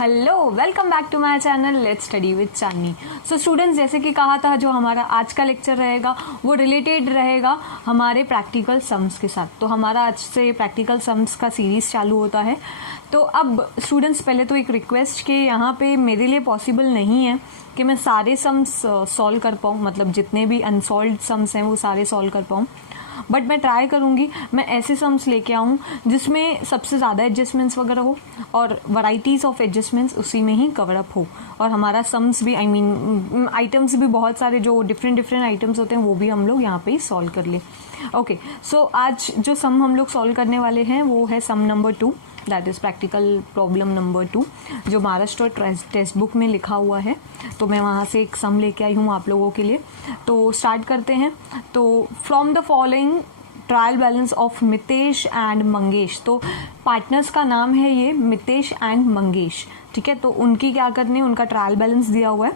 Hello, welcome back to my channel let's study with Chandni. So students, जैसे कि कहा था, जो हमारा आज का लेक्चर रहेगा वो रिलेटेड रहेगा हमारे प्रैक्टिकल सम्स के साथ। तो हमारा आज से प्रैक्टिकल सम्स का सीरीज चालू होता है। तो अब स्टूडेंट्स, पहले तो एक रिक्वेस्ट कि यहाँ पे मेरे लिए पॉसिबल नहीं है कि मैं सारे सम्स सॉल्व कर पाऊँ, मतलब जितने भी अनसॉल्व्ड सम्स हैं वो सारे सॉल्व कर पाऊँ, बट मैं ट्राई करूँगी मैं ऐसे सम्स लेके आऊँ जिसमें सबसे ज़्यादा एडजस्टमेंट्स वगैरह हो और वैरायटीज़ ऑफ एडजस्टमेंट्स उसी में ही कवर अप हो, और हमारा सम्स भी आइटम्स भी बहुत सारे जो डिफरेंट आइटम्स होते हैं वो भी हम लोग यहाँ पे ही सॉल्व कर ले। ओके, सो आज जो सम हम लोग सॉल्व करने वाले हैं वो है sum number 2, that is practical problem number 2, जो महाराष्ट्र टेक्स्ट बुक में लिखा हुआ है। तो मैं वहाँ से एक सम लेके आई हूँ आप लोगों के लिए। तो स्टार्ट करते हैं। तो from the following trial balance of Mitesh and Mangesh, तो पार्टनर्स का नाम है ये मितेश एंड मंगेश, ठीक है। तो उनकी क्या करनी है, उनका ट्रायल बैलेंस दिया हुआ है।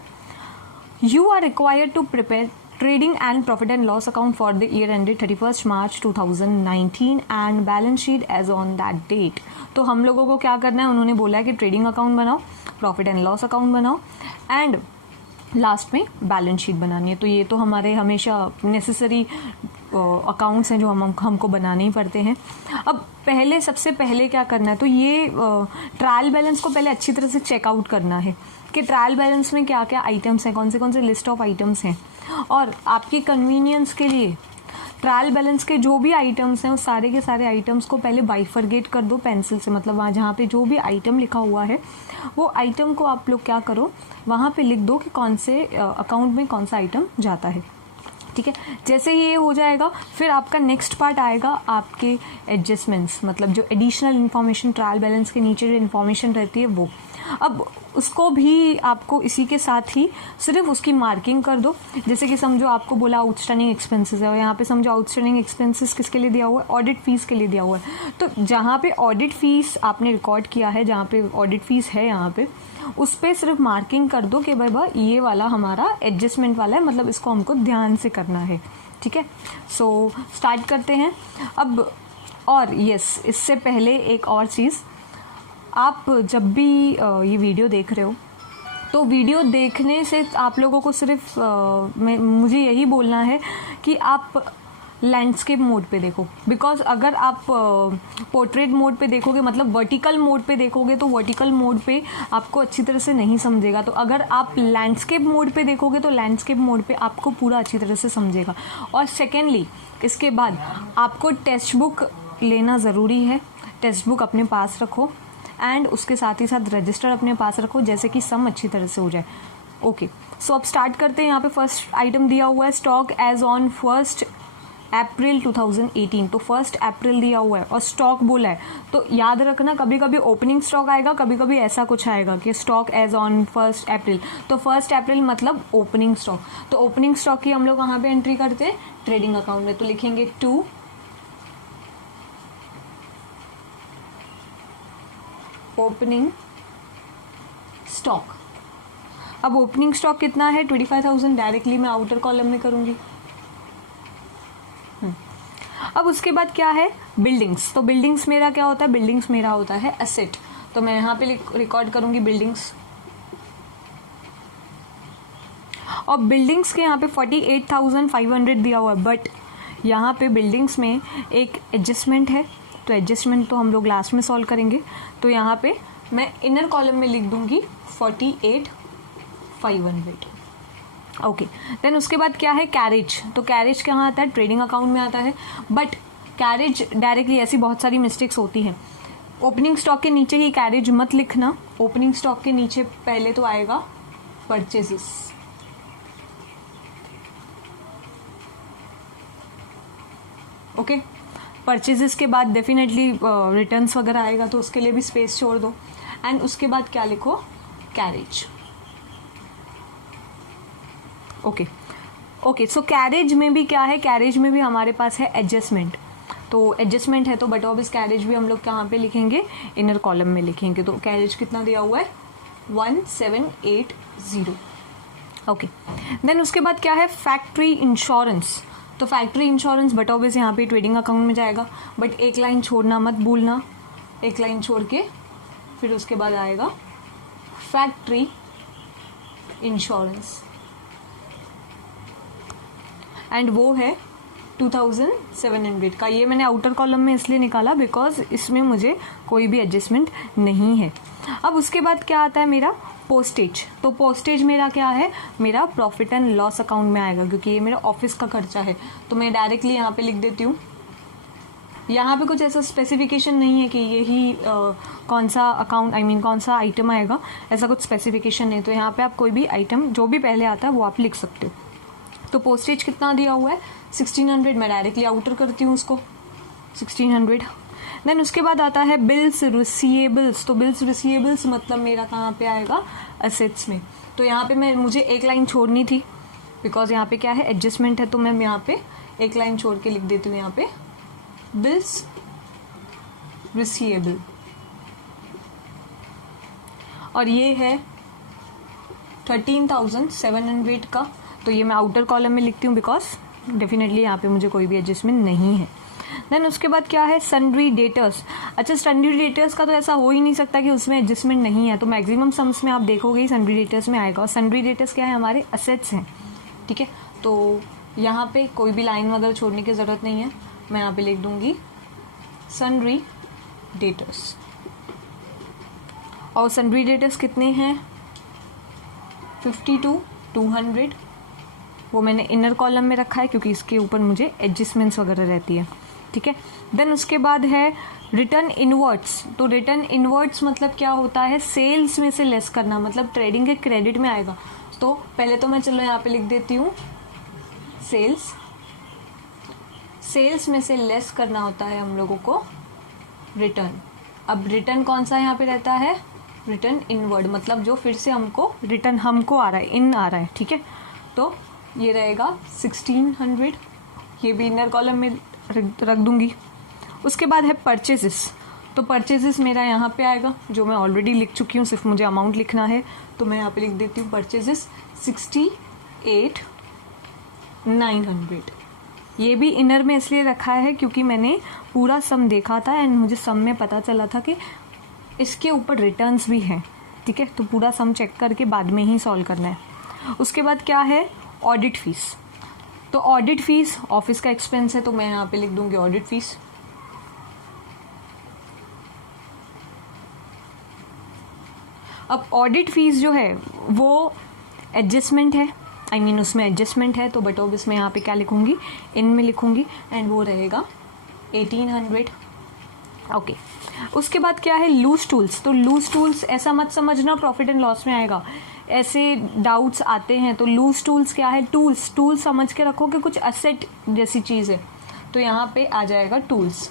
You are required to prepare trading and profit and loss account for the year ended 31 March 2019 and balance sheet as on that date. तो हम लोगों को क्या करना है, उन्होंने बोला है कि ट्रेडिंग अकाउंट बनाओ, प्रॉफिट एंड लॉस अकाउंट बनाओ एंड लास्ट में बैलेंस शीट बनानी है। तो ये तो हमारे हमेशा नेसेसरी अकाउंट्स हैं जो हमको बनाने ही पड़ते हैं। अब सबसे पहले क्या करना है, तो ये ट्रायल बैलेंस को पहले अच्छी तरह से चेकआउट करना है कि ट्रायल बैलेंस में क्या क्या आइटम्स हैं, कौन से लिस्ट ऑफ आइटम्स हैं। और आपकी कन्वीनियंस के लिए ट्रायल बैलेंस के जो भी आइटम्स हैं उस सारे के सारे आइटम्स को पहले बाइफरगेट कर दो पेंसिल से, मतलब वहाँ जहाँ पे जो भी आइटम लिखा हुआ है वो आइटम को आप लोग क्या करो, वहाँ पे लिख दो कि कौन से अकाउंट में कौन सा आइटम जाता है, ठीक है। जैसे ही ये हो जाएगा फिर आपका नेक्स्ट पार्ट आएगा आपके एडजस्टमेंट्स, मतलब जो एडिशनल इन्फॉर्मेशन ट्रायल बैलेंस के नीचे जो इन्फॉर्मेशन रहती है वो। अब उसको भी आपको इसी के साथ ही सिर्फ उसकी मार्किंग कर दो। जैसे कि समझो आपको बोला आउटस्टैंडिंग एक्सपेंसेस है और यहाँ पे समझो आउटस्टैंडिंग एक्सपेंसेस किसके लिए दिया हुआ है, ऑडिट फीस के लिए दिया हुआ है। तो जहाँ पे ऑडिट फीस आपने रिकॉर्ड किया है, जहाँ पे ऑडिट फीस है यहाँ पे, उस पर सिर्फ मार्किंग कर दो कि भाई ये वाला हमारा एडजस्टमेंट वाला है, मतलब इसको हमको ध्यान से करना है, ठीक है। सो स्टार्ट करते हैं अब। और यस, इससे पहले एक और चीज़, आप जब भी ये वीडियो देख रहे हो तो वीडियो देखने से आप लोगों को सिर्फ मुझे यही बोलना है कि आप लैंडस्केप मोड पे देखो, बिकॉज अगर आप पोर्ट्रेट मोड पे देखोगे, मतलब वर्टिकल मोड पे देखोगे, तो वर्टिकल मोड पे आपको अच्छी तरह से नहीं समझेगा। तो अगर आप लैंडस्केप मोड पे देखोगे तो लैंडस्केप मोड पे आपको पूरा अच्छी तरह से समझेगा। और सेकेंडली, इसके बाद आपको टेक्स्ट बुक लेना ज़रूरी है, टेक्स्ट बुक अपने पास रखो एंड उसके साथ ही साथ रजिस्टर अपने पास रखो, जैसे कि सम अच्छी तरह से हो जाए। ओके, सो अब स्टार्ट करते हैं। यहाँ पे फर्स्ट आइटम दिया हुआ है स्टॉक एज ऑन 1 अप्रैल 2018, तो 1 अप्रैल दिया हुआ है और स्टॉक बोला है। तो याद रखना, कभी कभी ओपनिंग स्टॉक आएगा, कभी कभी ऐसा कुछ आएगा कि स्टॉक एज ऑन 1 अप्रैल, तो 1 अप्रैल मतलब ओपनिंग स्टॉक। तो ओपनिंग स्टॉक की हम लोग कहाँ पे एंट्री करते हैं, ट्रेडिंग अकाउंट में। तो लिखेंगे 2 ओपनिंग स्टॉक। अब ओपनिंग स्टॉक कितना है, 25,000, डायरेक्टली मैं आउटर कॉलम में करूंगी। अब उसके बाद क्या है, बिल्डिंग्स। तो बिल्डिंग्स मेरा क्या होता है, बिल्डिंग्स मेरा होता है एसेट। तो मैं यहाँ पे रिकॉर्ड करूंगी बिल्डिंग्स, और बिल्डिंग्स के यहाँ पे 48,500 दिया हुआ है, बट यहाँ पे बिल्डिंग्स में एक एडजस्टमेंट है, तो एडजस्टमेंट तो हम लोग लास्ट में सॉल्व करेंगे। तो यहाँ पे मैं इनर कॉलम में लिख दूंगी 48,500। ओके, देन उसके बाद क्या है, कैरेज। तो कैरेज कहाँ आता है, ट्रेडिंग अकाउंट में आता है, बट कैरेज डायरेक्टली, ऐसी बहुत सारी मिस्टेक्स होती हैं। ओपनिंग स्टॉक के नीचे ही कैरेज मत लिखना, ओपनिंग स्टॉक के नीचे पहले तो आएगा परचेजेस। ओके, परचेजेस के बाद डेफिनेटली रिटर्न्स वगैरह आएगा, तो उसके लिए भी स्पेस छोड़ दो। एंड उसके बाद क्या लिखो, कैरेज। ओके, सो कैरेज में भी क्या है, कैरेज में भी हमारे पास है एडजस्टमेंट। तो एडजस्टमेंट है तो बट ऑफ इस कैरेज भी हम लोग कहाँ पे लिखेंगे, इनर कॉलम में लिखेंगे। तो कैरेज कितना दिया हुआ है, 1780। ओके, देन उसके बाद क्या है, फैक्ट्री इंश्योरेंस। तो फैक्ट्री इंश्योरेंस बट ऑब्वियस यहाँ पे ट्रेडिंग अकाउंट में जाएगा, बट एक लाइन छोड़ना मत भूलना, एक लाइन छोड़ के फिर उसके बाद आएगा फैक्ट्री इंश्योरेंस, एंड वो है 2700 का। ये मैंने आउटर कॉलम में इसलिए निकाला बिकॉज इसमें मुझे कोई भी एडजस्टमेंट नहीं है। अब उसके बाद क्या आता है मेरा पोस्टेज। तो पोस्टेज मेरा क्या है, मेरा प्रॉफिट एंड लॉस अकाउंट में आएगा, क्योंकि ये मेरा ऑफिस का खर्चा है। तो मैं डायरेक्टली यहाँ पे लिख देती हूँ। यहाँ पे कुछ ऐसा स्पेसिफिकेशन नहीं है कि यही कौन सा अकाउंट कौन सा आइटम आएगा, ऐसा कुछ स्पेसिफिकेशन नहीं। तो यहाँ पे आप कोई भी आइटम जो भी पहले आता है वो आप लिख सकते हो। तो पोस्टेज कितना दिया हुआ है 1600, मैं डायरेक्टली आउटर करती हूँ उसको 1600। देन उसके बाद आता है बिल्स रिसीवेबल्स। तो बिल्स रिसीवेबल्स मतलब मेरा कहाँ पे आएगा, असेट्स में। तो यहाँ पे मुझे एक लाइन छोड़नी थी बिकॉज यहाँ पे क्या है एडजस्टमेंट है, तो मैं यहाँ पे एक लाइन छोड़ के लिख देती हूँ यहाँ पे बिल्स रिसीवेबल, और ये है 13,700 का। तो ये मैं आउटर कॉलम में लिखती हूँ बिकॉज डेफिनेटली यहाँ पे मुझे कोई भी एडजस्टमेंट नहीं है। देन उसके बाद क्या है सन्ड्री डेटर्स। अच्छा, सन्ड्री डेटर्स का तो ऐसा हो ही नहीं सकता कि उसमें एडजस्टमेंट नहीं है, तो मैक्सिमम सम्स में आप देखोगे ही सन्ड्री डेटर्स में आएगा। और सन्ड्री डेटर्स क्या है, हमारे असेट्स हैं, ठीक है। तो यहाँ पे कोई भी लाइन वगैरह छोड़ने की ज़रूरत नहीं है, मैं यहाँ पे लिख दूंगी सन्ड्री डेटर्स। और सन्ड्री डेटर्स कितने हैं 50 to 200, वो मैंने इनर कॉलम में रखा है क्योंकि इसके ऊपर मुझे एडजस्टमेंट्स वगैरह रहती है, ठीक है। देन उसके बाद है रिटर्न इनवर्ट्स। तो रिटर्न इनवर्ट्स मतलब क्या होता है, सेल्स में से लेस करना, मतलब ट्रेडिंग के क्रेडिट में आएगा। तो पहले तो मैं चलो यहाँ पे लिख देती हूँ सेल्स। सेल्स में से लेस करना होता है हम लोगों को रिटर्न। अब रिटर्न कौन सा यहाँ पे रहता है, रिटर्न इनवर्ड, मतलब जो फिर से हमको रिटर्न हमको आ रहा है, इन आ रहा है, ठीक है। तो ये रहेगा 1600, ये भी इनर कॉलम में रख दूंगी। उसके बाद है परचेजेस। तो परचेजेस मेरा यहाँ पे आएगा, जो मैं ऑलरेडी लिख चुकी हूँ, सिर्फ मुझे अमाउंट लिखना है। तो मैं यहाँ पे लिख देती हूँ परचेजेस 68,900। ये भी इनर में इसलिए रखा है क्योंकि मैंने पूरा सम देखा था एंड मुझे सम में पता चला था कि इसके ऊपर रिटर्न्स भी हैं, ठीक है। तो पूरा सम चेक करके बाद में ही सॉल्व करना है। उसके बाद क्या है ऑडिट फीस। तो ऑडिट फीस ऑफिस का एक्सपेंस है, तो मैं यहाँ पे लिख दूंगी ऑडिट फीस। अब ऑडिट फीस जो है वो एडजस्टमेंट है, उसमें एडजस्टमेंट है, तो बट ऑफ इसमें यहाँ पे क्या लिखूंगी, इन में लिखूंगी, एंड वो रहेगा 1800। ओके। उसके बाद क्या है लूज टूल्स। तो लूज टूल्स ऐसा मत समझना प्रॉफिट एंड लॉस में आएगा, ऐसे डाउट्स आते हैं। तो लूज टूल्स क्या है, टूल्स समझ के रखो कि कुछ असेट जैसी चीज़ है, तो यहाँ पे आ जाएगा टूल्स।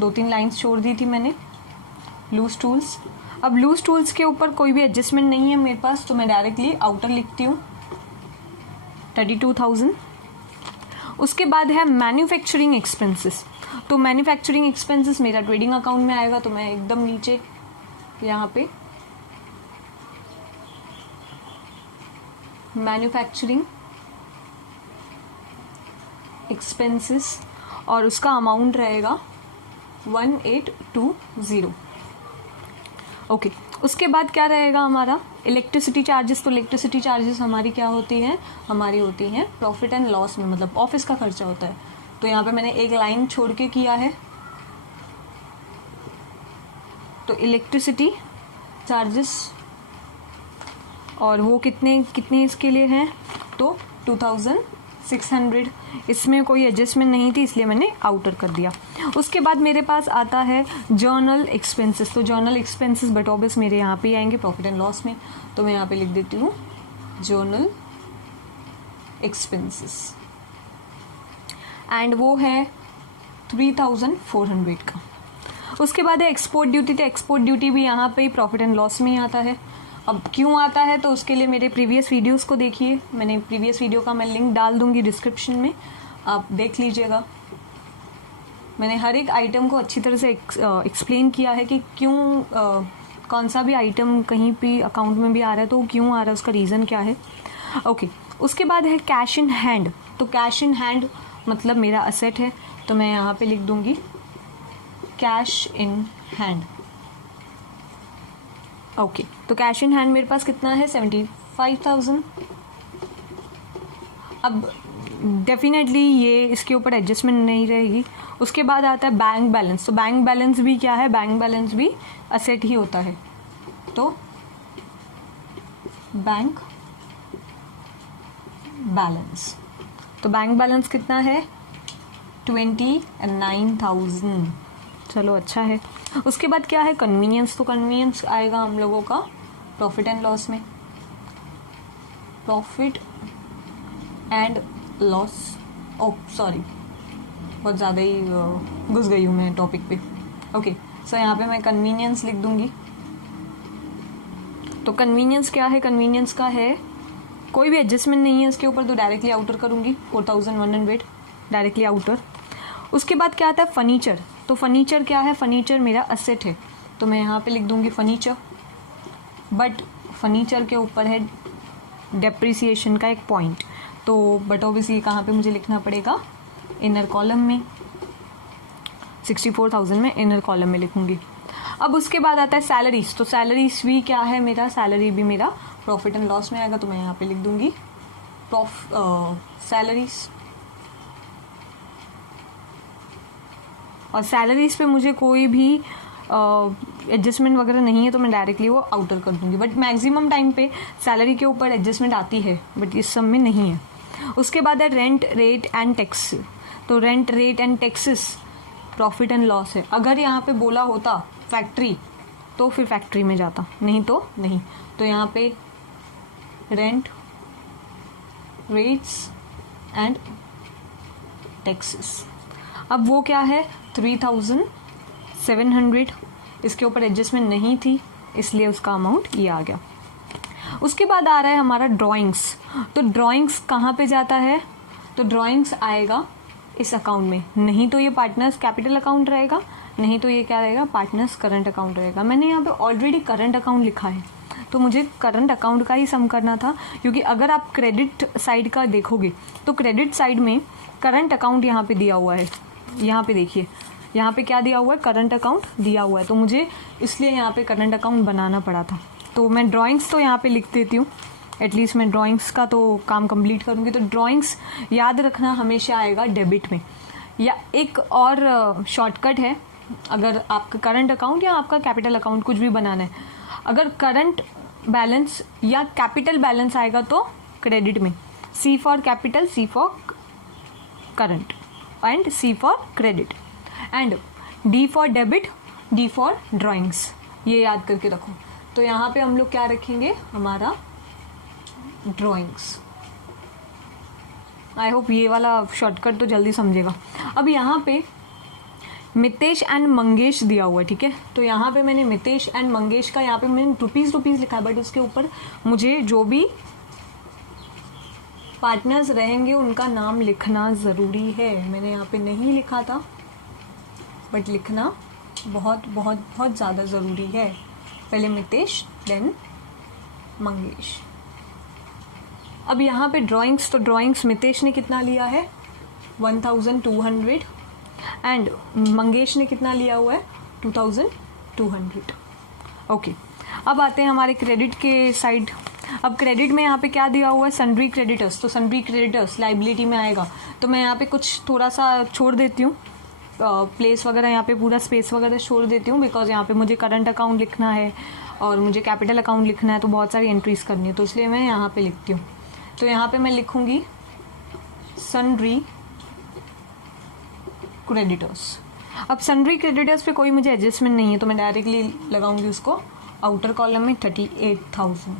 2-3 लाइंस छोड़ दी थी मैंने, लूज टूल्स। अब लूज टूल्स के ऊपर कोई भी एडजस्टमेंट नहीं है मेरे पास, तो मैं डायरेक्टली आउटर लिखती हूँ 32,000। उसके बाद है मैन्युफैक्चरिंग एक्सपेंसेस। तो मैन्युफैक्चरिंग एक्सपेंसेस मेरा ट्रेडिंग अकाउंट में आएगा, तो मैं एकदम नीचे यहाँ पे मैन्युफैक्चरिंग एक्सपेंसेस, और उसका अमाउंट रहेगा 1820। ओके। उसके बाद क्या रहेगा हमारा इलेक्ट्रिसिटी चार्जेस। तो इलेक्ट्रिसिटी चार्जेस हमारी क्या होती हैं, हमारी होती हैं प्रॉफिट एंड लॉस में, मतलब ऑफिस का खर्चा होता है। तो यहाँ पे मैंने एक लाइन छोड़ के किया है। तो इलेक्ट्रिसिटी चार्जेस, और वो कितने इसके लिए हैं, तो 2600। इसमें कोई एडजस्टमेंट नहीं थी इसलिए मैंने आउटर कर दिया। उसके बाद मेरे पास आता है जर्नल एक्सपेंसेस। तो जर्नल एक्सपेंसेस बट ऑब्वियस मेरे यहाँ पे आएंगे प्रॉफिट एंड लॉस में, तो मैं यहाँ पे लिख देती हूँ जर्नल एक्सपेंसेस, एंड वो है 3400 का। उसके बाद है एक्सपोर्ट ड्यूटी। तो एक्सपोर्ट ड्यूटी भी यहाँ पे प्रॉफिट एंड लॉस में ही आता है। अब क्यों आता है, तो उसके लिए मेरे प्रीवियस वीडियोस को देखिए, मैंने प्रीवियस वीडियो का मैं लिंक डाल दूंगी डिस्क्रिप्शन में, आप देख लीजिएगा। मैंने हर एक आइटम को अच्छी तरह से एक्सप्लेन किया है कि क्यों कौन सा भी आइटम कहीं भी अकाउंट में भी आ रहा है तो क्यों आ रहा है, उसका रीज़न क्या है। ओके। उसके बाद है कैश इन हैंड। तो कैश इन हैंड मतलब मेरा असेट है, तो मैं यहाँ पे लिख दूंगी कैश इन हैंड। ओके, तो कैश इन हैंड मेरे पास कितना है 75,000। अब डेफिनेटली ये इसके ऊपर एडजस्टमेंट नहीं रहेगी। उसके बाद आता है बैंक बैलेंस। तो बैंक बैलेंस भी क्या है, बैंक बैलेंस भी असेट ही होता है। तो बैंक बैलेंस, तो बैंक बैलेंस कितना है 29,000। चलो अच्छा है। उसके बाद क्या है कन्वीनियंस। तो कन्वीनियंस आएगा हम लोगों का प्रॉफिट एंड लॉस में, profit and loss. Oh sorry, बहुत ज़्यादा ही घुस गई हूँ मैं टॉपिक पे। ओके, सो यहाँ पे मैं कन्वीनियंस लिख दूंगी। तो कन्वीनियंस क्या है, कन्वीनियंस का है कोई भी एडजस्टमेंट नहीं है इसके ऊपर, तो डायरेक्टली आउटर करूंगी 4,100 डायरेक्टली आउटर। उसके बाद क्या आता है फर्नीचर। तो फर्नीचर क्या है, फर्नीचर मेरा असेट है, तो मैं यहाँ पे लिख दूंगी फर्नीचर। बट फर्नीचर के ऊपर है डेप्रिसिएशन का एक पॉइंट, तो बट ऑब्वियसली कहाँ पे मुझे लिखना पड़ेगा, इनर कॉलम में, 64,000 में इनर कॉलम में लिखूंगी। अब उसके बाद आता है सैलरीज। तो सैलरीज भी क्या है मेरा, सैलरी भी मेरा प्रॉफिट एंड लॉस में आएगा, तो मैं यहाँ पे लिख दूंगी सैलरीज। और सैलरीज पे मुझे कोई भी एडजस्टमेंट वगैरह नहीं है, तो मैं डायरेक्टली वो आउटर कर दूंगी। बट मैक्सिमम टाइम पे सैलरी के ऊपर एडजस्टमेंट आती है, बट इस सब में नहीं है। उसके बाद है रेंट रेट एंड टैक्स। तो rent rate and taxes profit and loss है। अगर यहाँ पे बोला होता फैक्ट्री तो फिर फैक्ट्री में जाता, नहीं तो नहीं। तो यहाँ पे रेंट रेट्स एंड टैक्सेस। अब वो क्या है 3,700, इसके ऊपर एडजस्टमेंट नहीं थी इसलिए उसका अमाउंट ये आ गया। उसके बाद आ रहा है हमारा ड्राइंग्स। तो ड्राइंग्स कहाँ पे जाता है, तो ड्राइंग्स आएगा इस अकाउंट में, नहीं तो ये पार्टनर्स कैपिटल अकाउंट रहेगा, नहीं तो ये क्या रहेगा पार्टनर्स करंट अकाउंट रहेगा। मैंने यहाँ पे ऑलरेडी करंट अकाउंट लिखा है, तो मुझे करंट अकाउंट का ही सम करना था, क्योंकि अगर आप क्रेडिट साइड का देखोगे तो क्रेडिट साइड में करंट अकाउंट यहाँ पे दिया हुआ है। यहाँ पे देखिए, यहाँ पे क्या दिया हुआ है, करंट अकाउंट दिया हुआ है, तो मुझे इसलिए यहाँ पे करंट अकाउंट बनाना पड़ा था। तो मैं ड्राइंग्स तो यहाँ पे लिख देती हूँ, एटलीस्ट मैं ड्राइंग्स का तो काम कंप्लीट करूँगी। तो ड्राइंग्स याद रखना हमेशा आएगा डेबिट में। या एक और शॉर्टकट है, अगर आपका करंट अकाउंट या आपका कैपिटल अकाउंट कुछ भी बनाना है, अगर करंट बैलेंस या कैपिटल बैलेंस आएगा तो क्रेडिट में, C for capital, C for current and C for credit, and D for debit, D for drawings. ये याद करके रखो। तो यहाँ पे हम लोग क्या रखेंगे, हमारा ड्राइंग्स। आई होप ये वाला शॉर्टकट तो जल्दी समझेगा। अब यहाँ पे मितेश एंड मंगेश दिया हुआ है, ठीक है। तो यहाँ पे मैंने मितेश एंड मंगेश का यहाँ पे मैंने रुपीज़ लिखा है, बट उसके ऊपर मुझे जो भी पार्टनर्स रहेंगे उनका नाम लिखना ज़रूरी है। मैंने यहाँ पे नहीं लिखा था, बट लिखना बहुत बहुत बहुत ज़्यादा ज़रूरी है। पहले मितेश देन मंगेश। अब यहाँ पे ड्राइंग्स, तो ड्राइंग्स मितेश ने कितना लिया है 1,200 एंड मंगेश ने कितना लिया हुआ है 2,200। ओके, अब आते हैं हमारे क्रेडिट के साइड। अब क्रेडिट में यहाँ पे क्या दिया हुआ है, सन्ड्री क्रेडिटर्स। तो सन्ड्री क्रेडिटर्स लाइबिलिटी में आएगा, तो मैं यहाँ पे कुछ थोड़ा सा छोड़ देती हूँ, प्लेस वगैरह यहाँ पे पूरा स्पेस वगैरह छोड़ देती हूँ, बिकॉज यहाँ पे मुझे करंट अकाउंट लिखना है और मुझे कैपिटल अकाउंट लिखना है, तो बहुत सारी एंट्रीज करनी है, तो इसलिए मैं यहाँ पे लिखती हूँ। तो यहाँ पे मैं लिखूँगी सन्ड्री क्रेडिटर्स। अब सन्ड्री क्रेडिटर्स पे कोई मुझे एडजस्टमेंट नहीं है, तो मैं डायरेक्टली लगाऊंगी उसको आउटर कॉलम में 38,000।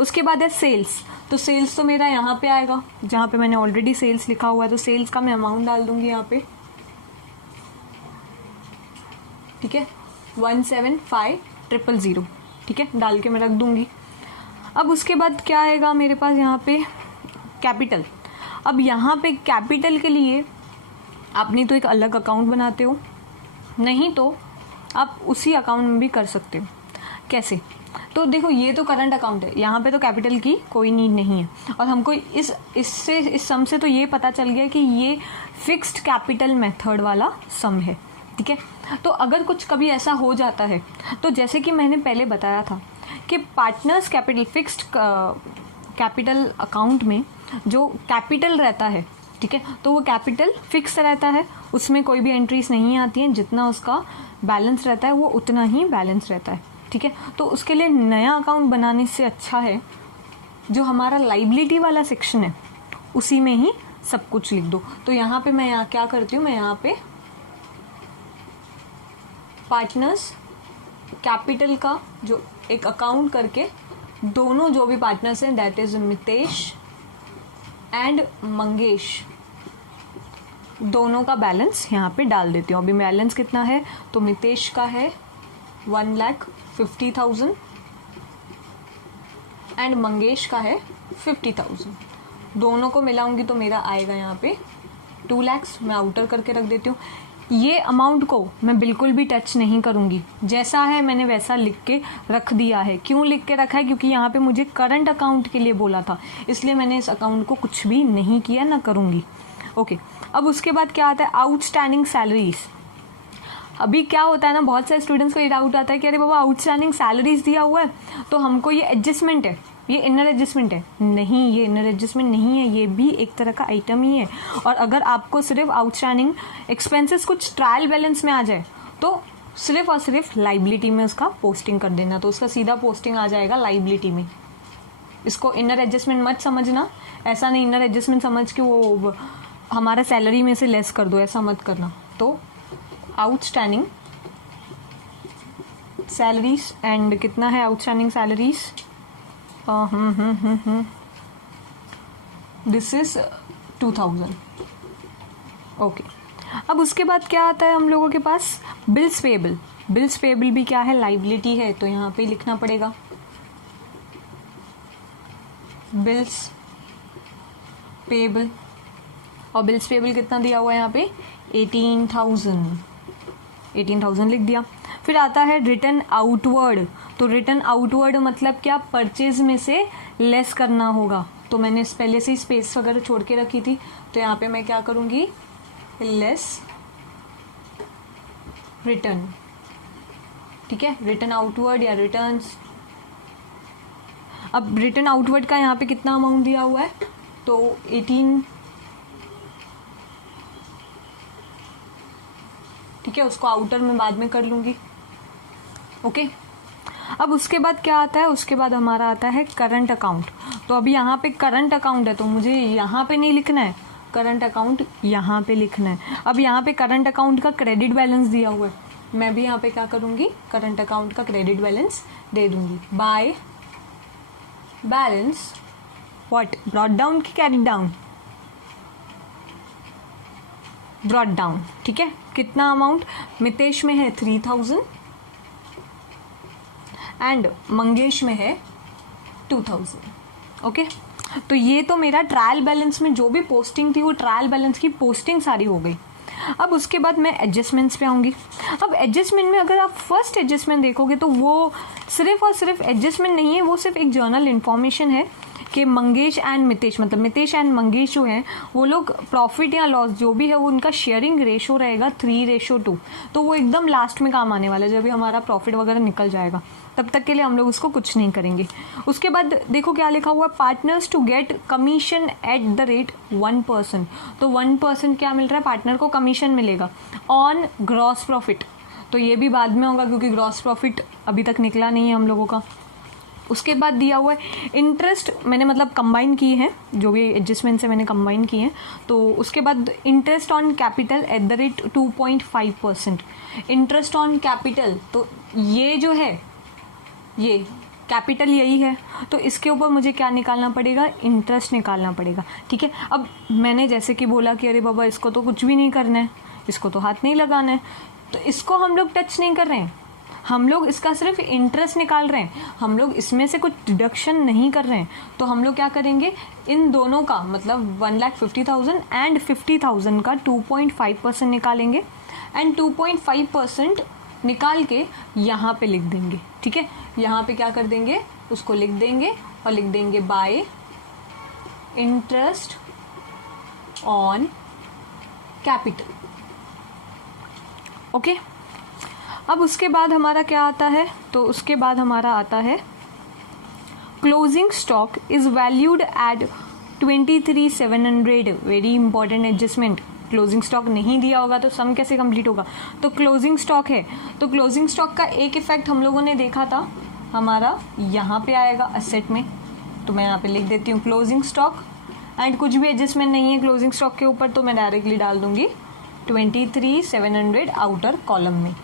उसके बाद है सेल्स। तो सेल्स तो मेरा यहाँ पे आएगा, जहाँ पे मैंने ऑलरेडी सेल्स लिखा हुआ है, तो सेल्स का मैं अमाउंट डाल दूंगी यहाँ पे, ठीक है 175,000, ठीक है, डाल के मैं रख दूंगी। अब उसके बाद क्या आएगा मेरे पास यहाँ पे कैपिटल। अब यहाँ पे कैपिटल के लिए आपने तो एक अलग अकाउंट बनाते हो, नहीं तो आप उसी अकाउंट में भी कर सकते हो। कैसे, तो देखो ये तो करंट अकाउंट है, यहाँ पे तो कैपिटल की कोई नीड नहीं है, और हमको इस सम से तो ये पता चल गया कि ये फिक्स्ड कैपिटल मेथड वाला सम है। ठीक है। तो अगर कुछ कभी ऐसा हो जाता है तो जैसे कि मैंने पहले बताया था कि partners capital fixed capital account में जो कैपिटल रहता है, ठीक है, तो वो कैपिटल फिक्स रहता है, उसमें कोई भी एंट्रीज नहीं आती हैं, जितना उसका बैलेंस रहता है वो उतना ही बैलेंस रहता है, ठीक है। तो उसके लिए नया अकाउंट बनाने से अच्छा है जो हमारा लाइबिलिटी वाला सेक्शन है उसी में ही सब कुछ लिख दो। तो यहाँ पे मैं यहाँ क्या करती हूँ, मैं यहाँ पे पार्टनर्स कैपिटल का जो एक अकाउंट करके दोनों जो भी पार्टनर्स हैं that is Mitesh and Mangesh, दोनों का बैलेंस यहाँ पे डाल देती हूँ। अभी बैलेंस कितना है तो मितेश का है 1,50,000 एंड मंगेश का है 50,000। दोनों को मिलाऊंगी तो मेरा आएगा यहाँ पे 2 लाख। मैं आउटर करके रख देती हूँ। ये अमाउंट को मैं बिल्कुल भी टच नहीं करूंगी, जैसा है मैंने वैसा लिख के रख दिया है। क्यों लिख के रखा है, क्योंकि यहाँ पे मुझे करंट अकाउंट के लिए बोला था, इसलिए मैंने इस अकाउंट को कुछ भी नहीं किया, ना करूंगी। ओके, अब उसके बाद क्या आता है, आउटस्टैंडिंग सैलरीज। अभी क्या होता है ना, बहुत सारे स्टूडेंट्स को ये डाउट आता है कि अरे बाबा आउटस्टैंडिंग सैलरीज दिया हुआ है तो हमको ये एडजस्टमेंट है, ये इनर एडजस्टमेंट है। नहीं, ये इनर एडजस्टमेंट नहीं है, ये भी एक तरह का आइटम ही है। और अगर आपको सिर्फ आउटस्टैंडिंग एक्सपेंसेस कुछ ट्रायल बैलेंस में आ जाए तो सिर्फ और सिर्फ लाइबिलिटी में उसका पोस्टिंग कर देना, तो उसका सीधा पोस्टिंग आ जाएगा लाइबिलिटी में। इसको इनर एडजस्टमेंट मत समझना, ऐसा नहीं इनर एडजस्टमेंट समझ के वो हमारा सैलरी में से लेस कर दो, ऐसा मत करना। तो आउटस्टैंडिंग सैलरीज एंड कितना है outstanding salaries, this is 2,000। Okay, अब उसके बाद क्या आता है हम लोगों के पास, बिल्स पेएबल। बिल्स पेएबल भी क्या है, लाइबिलिटी है, तो यहाँ पे लिखना पड़ेगा बिल्स पेएबल। और बिल्स पेएबल कितना दिया हुआ है यहाँ पे 18,000 लिख दिया। फिर आता है रिटर्न आउटवर्ड। तो रिटर्न आउटवर्ड मतलब क्या, परचेज में से लेस करना होगा। तो मैंने पहले से ही स्पेस वगैरह छोड़ के रखी थी, तो यहाँ पे मैं क्या करूंगी, लेस रिटर्न, ठीक है, रिटर्न आउटवर्ड या रिटर्न्स। अब रिटर्न आउटवर्ड का यहाँ पे कितना अमाउंट दिया हुआ है तो 18, ठीक है, उसको आउटर में बाद में कर लूंगी। ओके, अब उसके बाद क्या आता है, उसके बाद हमारा आता है करंट अकाउंट। तो अभी यहाँ पे करंट अकाउंट है तो मुझे यहाँ पे नहीं लिखना है, करंट अकाउंट यहाँ पे लिखना है। अब यहाँ पे करंट अकाउंट का क्रेडिट बैलेंस दिया हुआ है, मैं भी यहाँ पे क्या करूँगी, करंट अकाउंट का क्रेडिट बैलेंस दे दूंगी। By balance what, brought down की कैरी डाउन, ब्रॉट डाउन, ठीक है। कितना अमाउंट, मितेश में है 3,000 एंड मंगेश में है 2,000। ओके, तो ये तो मेरा ट्रायल बैलेंस में जो भी पोस्टिंग थी वो ट्रायल बैलेंस की पोस्टिंग सारी हो गई। अब उसके बाद मैं एडजस्टमेंट्स पे आऊंगी। अब एडजस्टमेंट में अगर आप फर्स्ट एडजस्टमेंट देखोगे तो वो सिर्फ और सिर्फ एडजस्टमेंट नहीं है, वो सिर्फ एक जर्नल इन्फॉर्मेशन है कि मंगेश एंड मितेश, मतलब मितेश एंड मंगेश जो हैं वो लोग प्रॉफिट या लॉस जो भी है वो उनका शेयरिंग रेशो रहेगा 3:2। तो वो एकदम लास्ट में काम आने वाला है, जब भी हमारा प्रॉफिट वगैरह निकल जाएगा, तब तक के लिए हम लोग उसको कुछ नहीं करेंगे। उसके बाद देखो क्या लिखा हुआ, partners to get commission at the rate 1%। तो 1% क्या मिल रहा है, पार्टनर को कमीशन मिलेगा ऑन ग्रॉस प्रॉफिट। तो ये भी बाद में होगा क्योंकि ग्रॉस प्रॉफिट अभी तक निकला नहीं है हम लोगों का। उसके बाद दिया हुआ है इंटरेस्ट, मैंने मतलब कंबाइन की है, जो भी एडजस्टमेंट से मैंने कंबाइन की है। तो उसके बाद interest on capital eight the rate 2.5%। Interest on capital, तो ये जो है ये कैपिटल यही है, तो इसके ऊपर मुझे क्या निकालना पड़ेगा, इंटरेस्ट निकालना पड़ेगा, ठीक है। अब मैंने जैसे कि बोला कि अरे बाबा इसको तो कुछ भी नहीं करना है, इसको तो हाथ नहीं लगाना है, तो इसको हम लोग टच नहीं कर रहे हैं, हम लोग इसका सिर्फ इंटरेस्ट निकाल रहे हैं, हम लोग इसमें से कुछ डिडक्शन नहीं कर रहे हैं। तो हम लोग क्या करेंगे, इन दोनों का मतलब 1,50,000 एंड 50,000 का 2.5% निकालेंगे एंड 2.5% निकाल के यहाँ पे लिख देंगे, ठीक है। यहाँ पे क्या कर देंगे, उसको लिख देंगे और लिख देंगे bye interest on capital. Okay, अब उसके बाद हमारा क्या आता है, तो उसके बाद हमारा आता है closing stock is valued at 23,700। Very important adjustment, closing stock नहीं दिया होगा तो सम कैसे कंप्लीट होगा, तो क्लोजिंग स्टॉक है, तो क्लोजिंग स्टॉक का एक इफेक्ट हम लोगों ने देखा था हमारा यहाँ पे आएगा असेट में, तो मैं यहाँ पे लिख देती हूँ क्लोजिंग स्टॉक, एंड कुछ भी एडजस्टमेंट नहीं है क्लोजिंग स्टॉक के ऊपर, तो मैं डायरेक्टली डाल दूंगी 23,700 आउटर कॉलम में।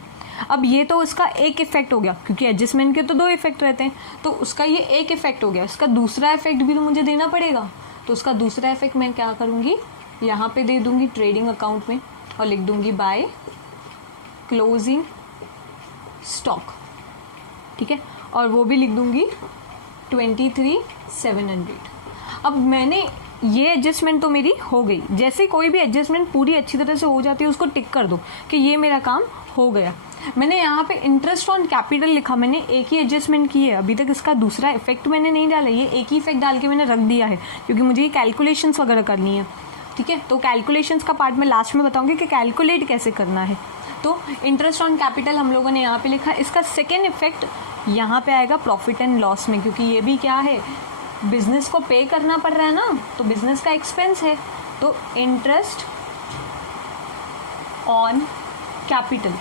अब ये तो उसका एक इफेक्ट हो गया, क्योंकि एडजस्टमेंट के तो 2 इफेक्ट रहते हैं, तो उसका ये एक इफेक्ट हो गया, इसका दूसरा इफेक्ट भी तो मुझे देना पड़ेगा, तो उसका दूसरा इफेक्ट मैं क्या करूँगी, यहाँ पे दे दूंगी ट्रेडिंग अकाउंट में और लिख दूंगी बाय क्लोजिंग स्टॉक, ठीक है, और वो भी लिख दूंगी 23,700। अब मैंने ये एडजस्टमेंट तो मेरी हो गई, जैसे कोई भी एडजस्टमेंट पूरी अच्छी तरह से हो जाती है उसको टिक कर दो कि ये मेरा काम हो गया। मैंने यहाँ पे इंटरेस्ट ऑन कैपिटल लिखा, मैंने एक ही एडजस्टमेंट की है, अभी तक इसका दूसरा इफेक्ट मैंने नहीं डाला, ये एक ही इफेक्ट डाल के मैंने रख दिया है, क्योंकि मुझे ये कैलकुलेशंस वगैरह करनी है, ठीक है। तो कैलकुलेशंस का पार्ट मैं लास्ट में बताऊंगी कि कैलकुलेट कैसे करना है। तो इंटरेस्ट ऑन कैपिटल हम लोगों ने यहाँ पे लिखा, इसका सेकेंड इफेक्ट यहाँ पे आएगा प्रॉफिट एंड लॉस में, क्योंकि ये भी क्या है, बिजनेस को पे करना पड़ रहा है ना, तो बिजनेस का एक्सपेंस है, तो इंटरेस्ट ऑन कैपिटल,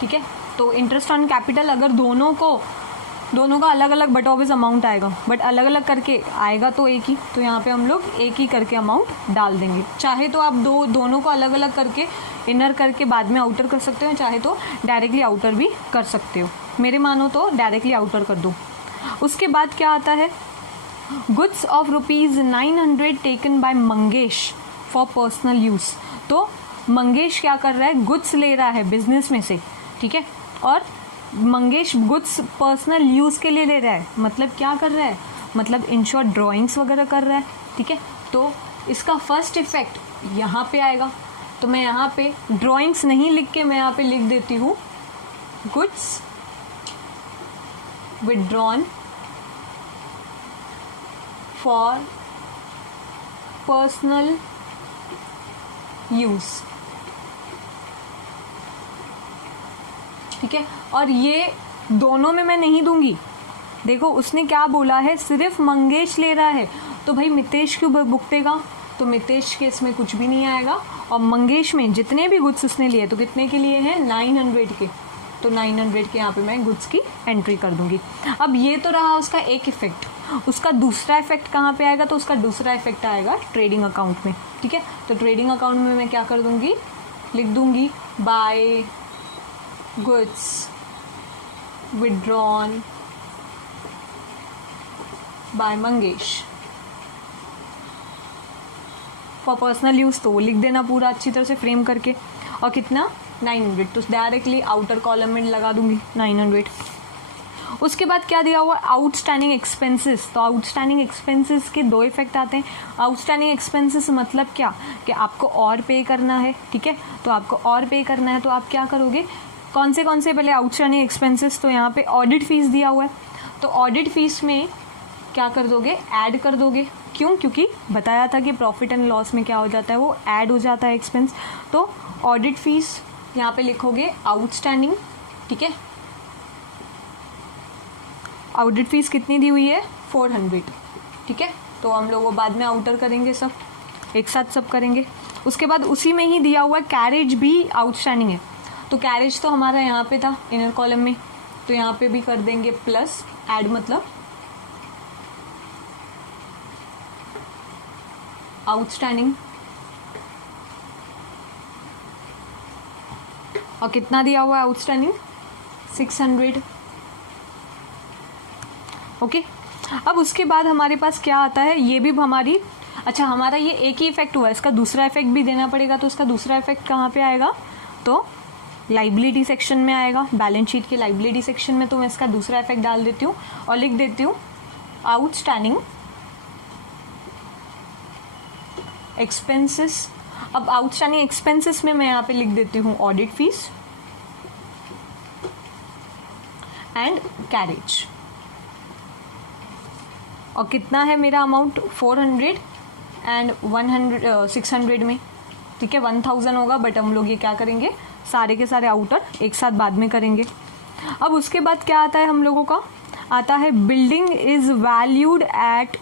ठीक है। तो इंटरेस्ट ऑन कैपिटल अगर दोनों का अलग अलग बट ऑब्वियस अमाउंट आएगा, बट अलग अलग करके आएगा तो एक ही, तो यहाँ पे हम लोग एक ही करके अमाउंट डाल देंगे। चाहे तो आप दोनों को अलग अलग करके इनर करके बाद में आउटर कर सकते हो, चाहे तो डायरेक्टली आउटर भी कर सकते हो, मेरे मानो तो डायरेक्टली आउटर कर दो। उसके बाद क्या आता है, goods of ₹900 taken by Mangesh for personal use. तो मंगेश क्या कर रहा है, गुड्स ले रहा है बिजनेस में से, ठीक है, और मंगेश गुड्स पर्सनल यूज के लिए ले रहा है, मतलब क्या कर रहा है, मतलब इन शॉर्ट ड्राइंग्स वगैरह कर रहा है, ठीक है। तो इसका फर्स्ट इफेक्ट यहाँ पे आएगा, तो मैं यहाँ पे ड्राइंग्स नहीं लिख के मैं यहाँ पे लिख देती हूँ goods withdrawn for personal use, ठीक है। और ये दोनों में मैं नहीं दूंगी, देखो उसने क्या बोला है, सिर्फ मंगेश ले रहा है, तो भाई मितेश क्यों भुगतेगा, तो मितेश के इसमें कुछ भी नहीं आएगा, और मंगेश में जितने भी गुड्स उसने लिए तो कितने के लिए हैं, 900 के, तो 900 के यहाँ पे मैं गुड्स की एंट्री कर दूंगी। अब ये तो रहा उसका एक इफेक्ट, उसका दूसरा इफेक्ट कहाँ पे आएगा, तो उसका दूसरा इफेक्ट आएगा ट्रेडिंग अकाउंट में, ठीक है। तो ट्रेडिंग अकाउंट में मैं क्या कर दूंगी, लिख दूंगी by goods withdrawn by Mangesh for personal use, तो वो लिख देना पूरा अच्छी तरह से फ्रेम करके, और कितना 900, तो डायरेक्टली आउटर कॉलम में लगा दूंगी 900। उसके बाद क्या दिया हुआ, आउटस्टैंडिंग एक्सपेंसेस। तो आउटस्टैंडिंग एक्सपेंसेस के 2 इफेक्ट आते हैं। आउटस्टैंडिंग एक्सपेंसेस मतलब क्या, कि आपको और पे करना है, ठीक है, तो आपको और पे करना है, तो आप क्या करोगे, कौन से पहले आउटस्टैंडिंग एक्सपेंसेस, तो यहाँ पे ऑडिट फीस दिया हुआ है, तो ऑडिट फीस में क्या कर दोगे, ऐड कर दोगे, क्यों, क्योंकि बताया था कि प्रॉफिट एंड लॉस में क्या हो जाता है, वो ऐड हो जाता है एक्सपेंस, तो ऑडिट फीस यहाँ पे लिखोगे आउटस्टैंडिंग, ठीक है। ऑडिट फीस कितनी दी हुई है, 400, ठीक है, तो हम लोग वो बाद में आउटर करेंगे, सब एक साथ सब करेंगे। उसके बाद उसी में ही दिया हुआ कैरेज भी आउटस्टैंडिंग है, तो कैरेज तो हमारा यहाँ पे था इनर कॉलम में, तो यहाँ पे भी कर देंगे प्लस ऐड, मतलब आउटस्टैंडिंग, और कितना दिया हुआ है आउटस्टैंडिंग, 600, ओके। अब उसके बाद हमारे पास क्या आता है, ये भी हमारी, अच्छा हमारा ये एक ही इफेक्ट हुआ है, इसका दूसरा इफेक्ट भी देना पड़ेगा, तो इसका दूसरा इफेक्ट कहाँ पे आएगा, तो लाइबिलिटी सेक्शन में आएगा, बैलेंस शीट के लाइबिलिटी सेक्शन में, तो मैं इसका दूसरा इफेक्ट डाल देती हूँ और लिख देती हूँ आउटस्टैंडिंग एक्सपेंसेस। अब आउटस्टैंडिंग एक्सपेंसेस में मैं यहाँ पे लिख देती हूँ ऑडिट फीस एंड कैरेज, और कितना है मेरा अमाउंट, 400 एंड 600 में, ठीक है, 1000 होगा, बट हम लोग ये क्या करेंगे, सारे के सारे आउटर एक साथ बाद में करेंगे। अब उसके बाद क्या आता है हम लोगों का, आता है बिल्डिंग इज वैल्यूड एट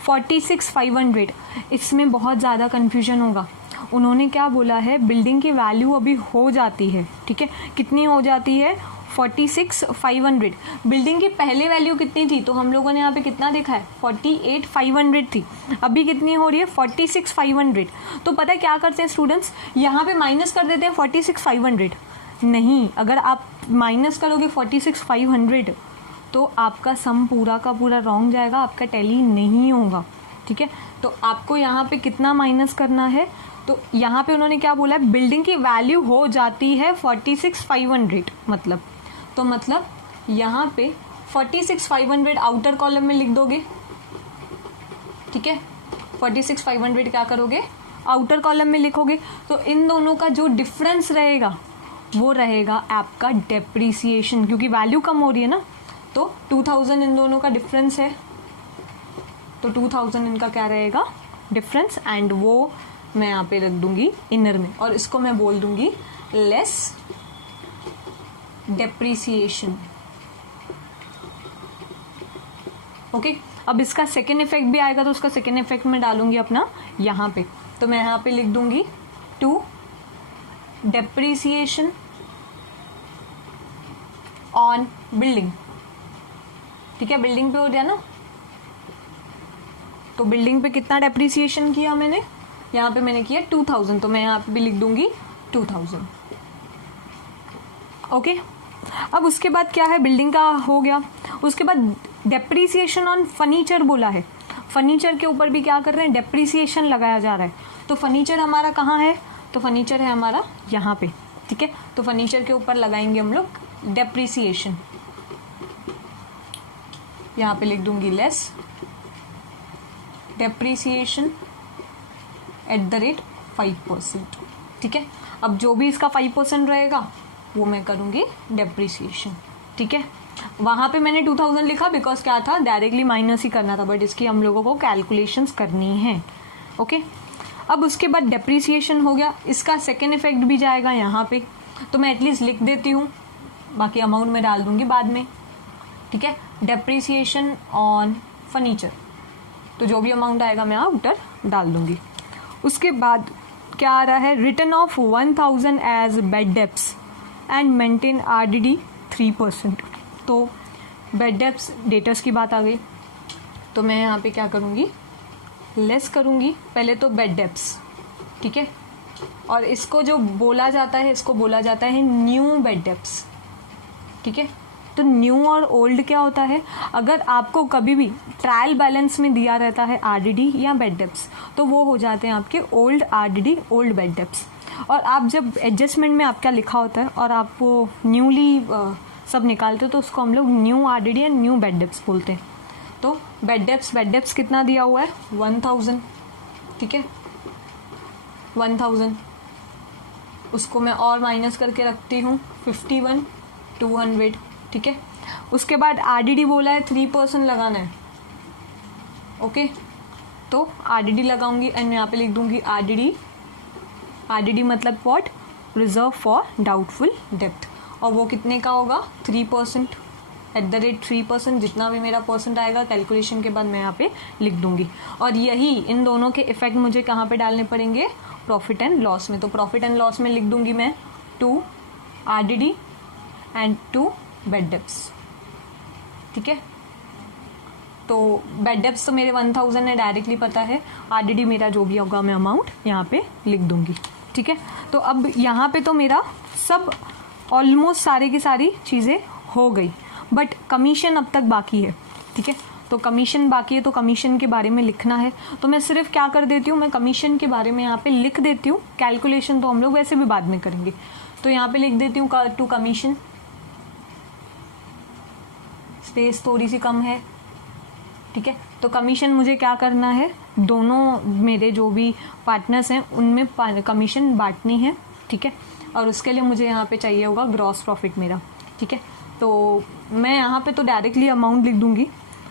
46,500। इसमें बहुत ज़्यादा कन्फ्यूजन होगा। उन्होंने क्या बोला है, बिल्डिंग की वैल्यू अभी हो जाती है, ठीक है, कितनी हो जाती है, 46,500। बिल्डिंग की पहले वैल्यू कितनी थी, तो हम लोगों ने यहाँ पे कितना देखा है, 48,500 थी। अभी कितनी हो रही है, 46,500। तो पता है क्या करते हैं स्टूडेंट्स, यहाँ पे माइनस कर देते हैं 46,500। नहीं, अगर आप माइनस करोगे 46,500 तो आपका सम पूरा का पूरा रॉन्ग जाएगा, आपका टैली नहीं होगा, ठीक है। तो आपको यहाँ पे कितना माइनस करना है, तो यहाँ पे उन्होंने क्या बोला है, बिल्डिंग की वैल्यू हो जाती है 46,500, मतलब यहाँ पे 46,500 आउटर कॉलम में लिख दोगे, ठीक है। 46,500 क्या करोगे, आउटर कॉलम में लिखोगे। तो इन दोनों का जो डिफरेंस रहेगा वो रहेगा आपका डेप्रीसिएशन, क्योंकि वैल्यू कम हो रही है ना। तो 2000 इन दोनों का डिफरेंस है, तो 2000 इनका क्या रहेगा, डिफरेंस, एंड वो मैं यहाँ पे रख दूंगी इनर में, और इसको मैं बोल दूंगी लेस डेप्रीसिएशन। ओके, अब इसका सेकेंड इफेक्ट भी आएगा, तो उसका सेकेंड इफेक्ट में डालूंगी अपना यहाँ पे। तो मैं यहाँ पे लिख दूंगी टू डेप्रीसिएशन ऑन बिल्डिंग, ठीक है, बिल्डिंग पे हो गया ना। तो बिल्डिंग पे कितना डेप्रीसिएशन किया मैंने, यहाँ पे मैंने किया 2000, तो मैं यहाँ पे भी लिख दूंगी 2000। ओके, अब उसके बाद क्या है, बिल्डिंग का हो गया। उसके बाद डेप्रीसिएशन ऑन फर्नीचर बोला है। फर्नीचर के ऊपर भी क्या कर रहे हैं, डेप्रीसिएशन लगाया जा रहा है। तो फर्नीचर हमारा कहाँ है, तो फर्नीचर है हमारा यहाँ पे, ठीक है। तो फर्नीचर के ऊपर लगाएंगे हम लोग डेप्रीसिएशन, यहाँ पे लिख दूंगी less depreciation eight the rate 5%, ठीक है। अब जो भी इसका 5% रहेगा वो मैं करूंगी डेप्रीसिएशन, ठीक है। वहां पे मैंने 2000 लिखा बिकॉज क्या था, डायरेक्टली माइनस ही करना था, बट इसकी हम लोगों को कैलकुलेशंस करनी है। ओके, अब उसके बाद डेप्रीसिएशन हो गया, इसका सेकेंड इफेक्ट भी जाएगा यहाँ पे, तो मैं एटलीस्ट लिख देती हूँ, बाकी अमाउंट में डाल दूंगी बाद में, ठीक है। डेप्रीसिएशन ऑन फर्नीचर, तो जो भी अमाउंट आएगा मैं आउटर डाल दूंगी। उसके बाद क्या आ रहा है, return of 1000 as bad debts and maintain RDD 3%। तो बेड डेप्स डेटर्स की बात आ गई, तो मैं यहाँ पे क्या करूँगी, लेस करूँगी पहले तो बेड डेप्स, ठीक है। और इसको जो बोला जाता है, इसको बोला जाता है न्यू बेड डेप्स, ठीक है। तो न्यू और ओल्ड क्या होता है, अगर आपको कभी भी ट्रायल बैलेंस में दिया रहता है RDD या बेड डेप्स, तो वो हो जाते हैं आपके old RDD, old bad debts. और आप जब एडजस्टमेंट में आपका लिखा होता है और आप वो न्यूली सब निकालते हो, तो उसको हम लोग न्यू RDD या न्यू बेड डेप्स बोलते हैं। तो बेड डेप्स कितना दिया हुआ है, 1000, ठीक है, 1000। उसको मैं और माइनस करके रखती हूँ 51, 200, ठीक है। उसके बाद RDD बोला है 3% लगाना है, ओके। तो RDD लगाऊंगी एंड यहाँ पे लिख दूंगी RDD मतलब what, reserve for doubtful depth, और वो कितने का होगा, 3%, एट द रेट 3%। जितना भी मेरा परसेंट आएगा कैलकुलेशन के बाद मैं यहाँ पे लिख दूंगी। और यही इन दोनों के इफेक्ट मुझे कहाँ पे डालने पड़ेंगे, प्रॉफिट एंड लॉस में। तो प्रॉफिट एंड लॉस में लिख दूंगी मैं 2 RDD एंड 2 बेड डेप्स, ठीक है। तो बेड डेप्स तो मेरे 1000 है, डायरेक्टली पता है। RDD मेरा जो भी होगा मैं अमाउंट यहाँ पे लिख दूंगी, ठीक है। तो अब यहाँ पे तो मेरा सब ऑलमोस्ट सारे की सारी चीज़ें हो गई, बट कमीशन अब तक बाकी है, ठीक है। तो कमीशन बाकी है, तो कमीशन के बारे में लिखना है। तो मैं सिर्फ क्या कर देती हूँ, मैं कमीशन के बारे में यहाँ पे लिख देती हूँ। कैलकुलेशन तो हम लोग वैसे भी बाद में करेंगे। तो यहाँ पे लिख देती हूँ टू कमीशन, स्पेस थोड़ी सी कम है, ठीक है। तो कमीशन मुझे क्या करना है, दोनों मेरे जो भी पार्टनर्स हैं उनमें कमीशन बांटनी है, ठीक है। और उसके लिए मुझे यहाँ पे चाहिए होगा ग्रॉस प्रॉफिट मेरा, ठीक है। तो मैं यहाँ पे तो डायरेक्टली अमाउंट लिख दूंगी,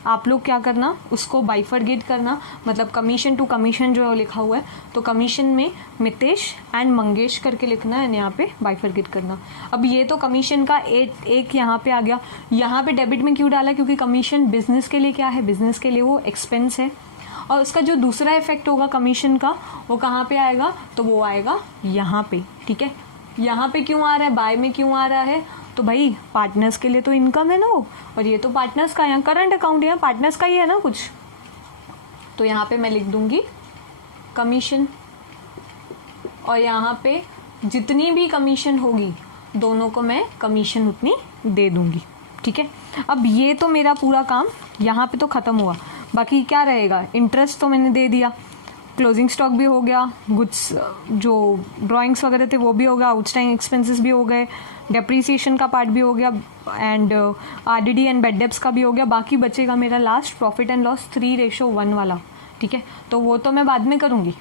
आप लोग क्या करना, उसको बाइफरगेट करना, मतलब कमीशन टू कमीशन जो लिखा हुआ है तो कमीशन में मितेश एंड मंगेश करके लिखना है, यहाँ पे बाइफरगेट करना। अब ये तो कमीशन का एक यहाँ पे आ गया। यहाँ पे डेबिट में क्यों डाला, क्योंकि कमीशन बिजनेस के लिए क्या है, बिजनेस के लिए वो एक्सपेंस है। और उसका जो दूसरा इफेक्ट होगा कमीशन का वो कहाँ पे आएगा, तो वो आएगा यहाँ पे, ठीक है। यहाँ पे क्यों आ रहा है, बाय में क्यों आ रहा है, तो भाई पार्टनर्स के लिए तो इनकम है ना वो, और ये तो पार्टनर्स का यहाँ करंट अकाउंट है, यहाँ पार्टनर्स का ही है ना कुछ, तो यहाँ पे मैं लिख दूंगी कमीशन, और यहाँ पे जितनी भी कमीशन होगी दोनों को मैं कमीशन उतनी दे दूंगी, ठीक है। अब ये तो मेरा पूरा काम यहाँ पे तो ख़त्म हुआ। बाकी क्या रहेगा, इंटरेस्ट तो मैंने दे दिया, क्लोजिंग स्टॉक भी हो गया, गुड्स जो ड्राइंग्स वगैरह थे वो भी हो गया, आउटस्टैंडिंग एक्सपेंसेस भी हो गए, डेप्रीसिएशन का पार्ट भी हो गया, and RDD and bed debts का भी हो गया। बाकी बचेगा मेरा लास्ट प्रॉफिट एंड लॉस 3:1 वाला, ठीक है। तो वो तो मैं बाद में करूँगी,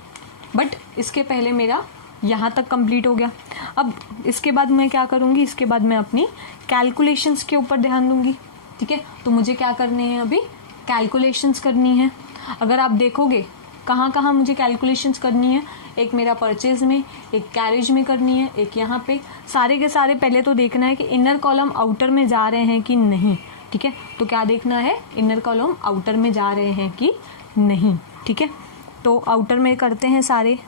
बट इसके पहले मेरा यहाँ तक कंप्लीट हो गया। अब इसके बाद मैं क्या करूँगी, इसके बाद मैं अपनी कैलकुलेशंस के ऊपर ध्यान दूंगी, ठीक है। तो मुझे क्या करने हैं, अभी कैलकुलेशंस करनी है। अगर आप देखोगे कहाँ कहाँ मुझे कैलकुलेशंस करनी है, एक मेरा परचेज में, एक कैरेज में करनी है, एक यहाँ पे, सारे के सारे पहले तो देखना है कि इनर कॉलम आउटर में जा रहे हैं कि नहीं, ठीक है। तो क्या देखना है, इनर कॉलम आउटर में जा रहे हैं कि नहीं, ठीक है। तो आउटर में करते हैं सारे,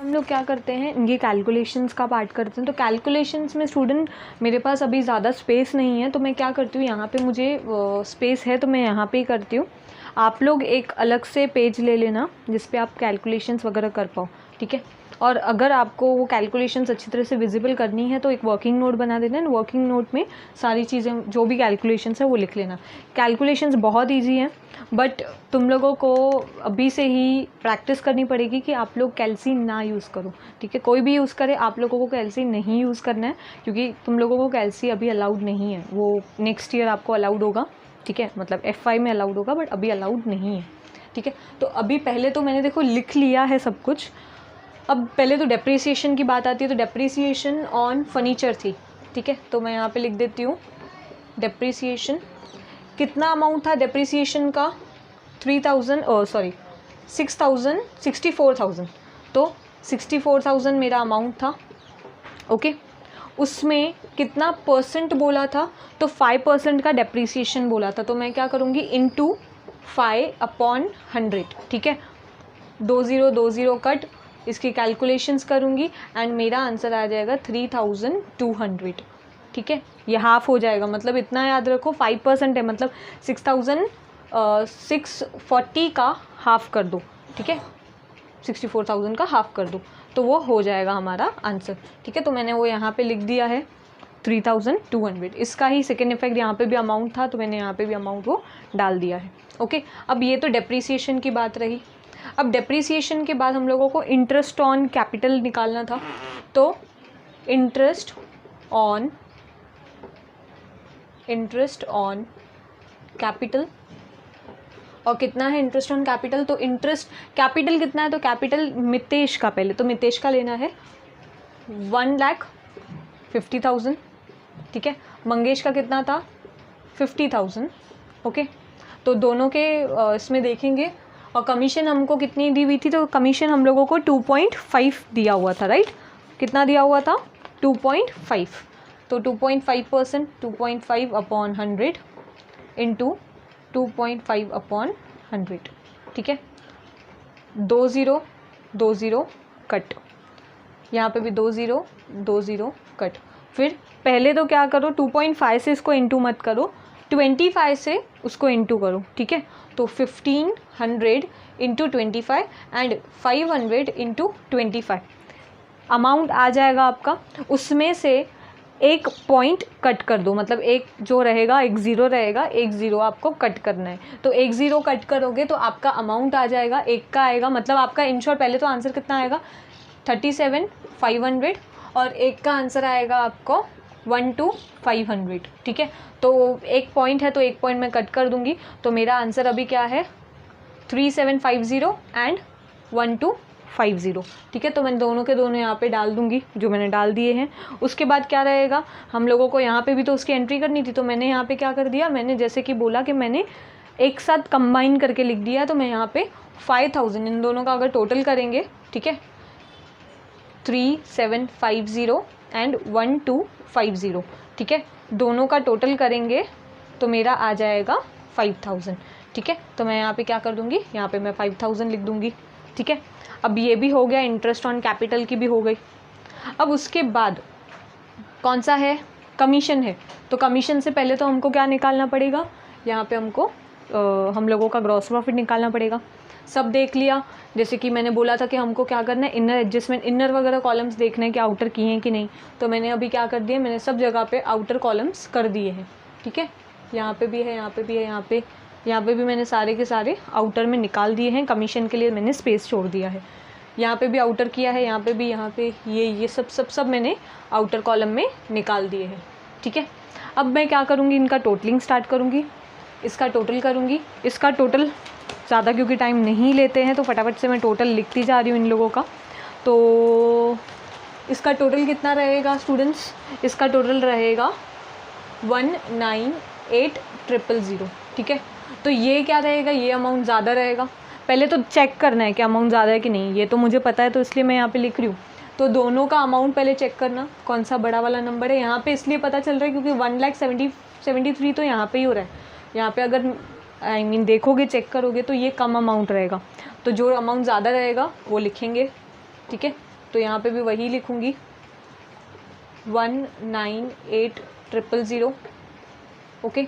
हम लोग क्या करते हैं, ये कैलकुलेशंस का पार्ट करते हैं। तो कैलकुलेशंस में स्टूडेंट मेरे पास अभी ज़्यादा स्पेस नहीं है, तो मैं क्या करती हूँ, यहाँ पे मुझे स्पेस है तो मैं यहाँ पे ही करती हूँ। आप लोग एक अलग से पेज ले लेना जिस पे आप कैलकुलेशंस वगैरह कर पाओ, ठीक है। और अगर आपको वो कैलकुलेशंस अच्छी तरह से विजिबल करनी है तो एक वर्किंग नोट बना देना, वर्किंग नोट में सारी चीज़ें जो भी कैलकुलेशंस है वो लिख लेना। कैलकुलेशंस बहुत ईजी हैं, बट तुम लोगों को अभी से ही प्रैक्टिस करनी पड़ेगी कि आप लोग कैल्सी ना यूज़ करो, ठीक है। कोई भी यूज़ करे, आप लोगों को कैल्सी नहीं यूज़ करना है, क्योंकि तुम लोगों को कैल्सी अभी अलाउड नहीं है, वो नेक्स्ट ईयर आपको अलाउड होगा, ठीक है। मतलब F5 में अलाउड होगा, बट अभी अलाउड नहीं है, ठीक है। तो अभी पहले तो मैंने देखो लिख लिया है सब कुछ। अब पहले तो डेप्रीसिएशन की बात आती है, तो डेप्रीसिएशन ऑन फर्नीचर थी, ठीक है। तो मैं यहाँ पे लिख देती हूँ डेप्रीसिएशन, कितना अमाउंट था डेप्रीसिएशन का, 64,000, तो 64,000 मेरा अमाउंट था, ओके। उसमें कितना परसेंट बोला था, तो 5% का डेप्रीसिएशन बोला था, तो मैं क्या करूँगी, इंटू 5/100, ठीक है। 20 कट, इसकी कैलकुलेशंस करूँगी एंड मेरा आंसर आ जाएगा 3,200, ठीक है। ये हाफ हो जाएगा, मतलब इतना याद रखो 5% है, मतलब 6,640 का हाफ कर दो, ठीक है। 64,000 का हाफ कर दो तो वो हो जाएगा हमारा आंसर, ठीक है। तो मैंने वो यहाँ पे लिख दिया है 3,200। इसका ही सेकेंड इफेक्ट, यहाँ पे भी अमाउंट था तो मैंने यहाँ पे भी अमाउंट वो डाल दिया है, ओके। अब ये तो डेप्रीसिएशन की बात रही। अब डेप्रीसिएशन के बाद हम लोगों को इंटरेस्ट ऑन कैपिटल निकालना था, तो इंटरेस्ट ऑन कैपिटल, और कितना है इंटरेस्ट ऑन कैपिटल, तो इंटरेस्ट कैपिटल कितना है, तो कैपिटल मितेश का, पहले तो मितेश का लेना है 1,50,000, ठीक है। मंगेश का कितना था 50,000, ओके। तो दोनों के इसमें देखेंगे, और कमीशन हमको कितनी दी हुई थी, तो कमीशन हम लोगों को 2.5 दिया हुआ था, राइट। कितना दिया हुआ था 2.5, तो 2.5%, 2.5/100 इंटू 2.5/100, ठीक है। 20 कट, यहाँ पे भी 20 कट। फिर पहले तो क्या करो, 2.5 से इसको इंटू मत करो, 25 से उसको इंटू करो, ठीक है। तो 1500 इंटू 25 एंड 500 इंटू 25 अमाउंट आ जाएगा आपका। उसमें से एक पॉइंट कट कर दो, मतलब एक जो रहेगा, एक ज़ीरो रहेगा, एक ज़ीरो आपको कट करना है। तो एक ज़ीरो कट करोगे तो आपका अमाउंट आ जाएगा, एक का आएगा, मतलब आपका इन शॉर्ट पहले तो आंसर कितना आएगा 37,500, और एक का आंसर आएगा आपको 1,500, ठीक है। तो एक पॉइंट है तो एक पॉइंट मैं कट कर दूंगी, तो मेरा आंसर अभी क्या है 3750 एंड 50, ठीक है। तो मैं दोनों के दोनों यहाँ पे डाल दूँगी, जो मैंने डाल दिए हैं। उसके बाद क्या रहेगा, हम लोगों को यहाँ पे भी तो उसकी एंट्री करनी थी, तो मैंने यहाँ पे क्या कर दिया, मैंने जैसे कि बोला कि मैंने एक साथ कंबाइन करके लिख दिया। तो मैं यहाँ पे 5000 इन दोनों का अगर टोटल करेंगे, ठीक है, 3750 एंड 1250, ठीक है, दोनों का टोटल करेंगे तो मेरा आ जाएगा 5000, ठीक है। तो मैं यहाँ पे क्या कर दूँगी, यहाँ पे मैं 5000 लिख दूँगी, ठीक है। अब ये भी हो गया, इंटरेस्ट ऑन कैपिटल की भी हो गई। अब उसके बाद कौन सा है, कमीशन है। तो कमीशन से पहले तो हमको क्या निकालना पड़ेगा, यहाँ पे हमको हम लोगों का ग्रॉस प्रॉफिट निकालना पड़ेगा। सब देख लिया, जैसे कि मैंने बोला था कि हमको क्या करना है, इनर एडजस्टमेंट, इनर वगैरह कॉलम्स देखना है कि आउटर किए हैं कि नहीं। तो मैंने अभी क्या कर दिया, मैंने सब जगह पे आउटर कॉलम्स कर दिए हैं, ठीक है। यहाँ पे भी है, यहाँ पे भी है, यहाँ पे भी मैंने सारे के सारे आउटर में निकाल दिए हैं। कमीशन के लिए मैंने स्पेस छोड़ दिया है, यहाँ पे भी आउटर किया है, यहाँ पे भी, यहाँ पे ये सब मैंने आउटर कॉलम में निकाल दिए हैं, ठीक है। अब मैं क्या करूँगी, इनका टोटलिंग स्टार्ट करूँगी, इसका टोटल करूँगी। इसका टोटल ज़्यादा क्योंकि टाइम नहीं लेते हैं तो फटाफट से मैं टोटल लिखती जा रही हूँ इन लोगों का। तो इसका टोटल कितना रहेगा स्टूडेंट्स, इसका टोटल रहेगा 198000, ठीक है। तो ये क्या रहेगा, ये अमाउंट ज़्यादा रहेगा। पहले तो चेक करना है कि अमाउंट ज़्यादा है कि नहीं, ये तो मुझे पता है तो इसलिए मैं यहाँ पे लिख रही हूँ। तो दोनों का अमाउंट पहले चेक करना, कौन सा बड़ा वाला नंबर है। यहाँ पे इसलिए पता चल रहा है क्योंकि 1,73,000 तो यहाँ पे ही हो रहा है। यहाँ पे अगर देखोगे, चेक करोगे तो ये कम अमाउंट रहेगा, तो जो अमाउंट ज़्यादा रहेगा वो लिखेंगे, ठीक है। तो यहाँ पे भी वही लिखूँगी 1,98,000, ओके।